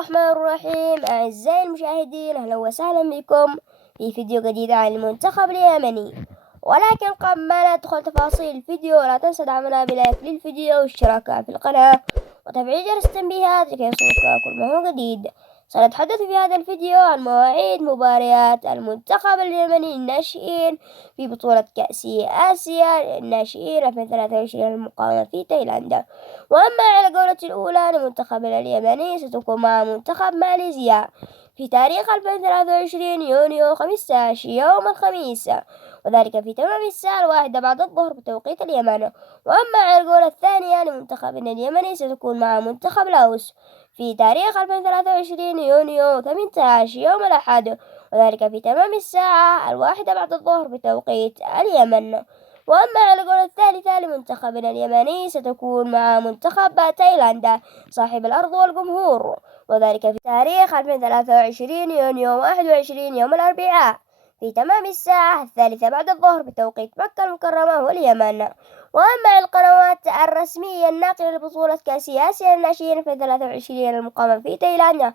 الرحمن الرحيم. أعزائي المشاهدين، أهلا وسهلا بكم في فيديو جديد عن المنتخب اليمني. ولكن قبل ما ندخل تفاصيل الفيديو، لا تنسى دعمنا بلايك للفيديو والاشتراك في القناة وتفعيل جرس التنبيهات لكي يوصلك كل ما هو جديد. سنتحدث في هذا الفيديو عن مواعيد مباريات المنتخب اليمني للناشئين في بطولة كأس آسيا للناشئين 2023 المقامة في تايلاند. وأما على الجولة الأولى لمنتخبنا اليمني ستكون مع منتخب ماليزيا في تاريخ 2023 يونيو 15 يوم الخميس، وذلك في تمام الساعة 1 بعد الظهر بتوقيت اليمن. وأما على الجولة الثانية لمنتخبنا اليمني ستكون مع منتخب لاوس في تاريخ 2023 يونيو 18 يوم الأحد، وذلك في تمام الساعة 1 بعد الظهر بتوقيت اليمن. وأما على الجولة الثالثة لمنتخبنا اليمني ستكون مع منتخب تايلاند صاحب الأرض والجمهور، وذلك في تاريخ 2023 يونيو 21 يوم الأربعاء في تمام الساعة 3 بعد الظهر بتوقيت مكة المكرمة واليمن. وأما القنوات الرسمية الناقلة لبطولة كأس آسيا للناشئين في 23 المقامة في تايلاند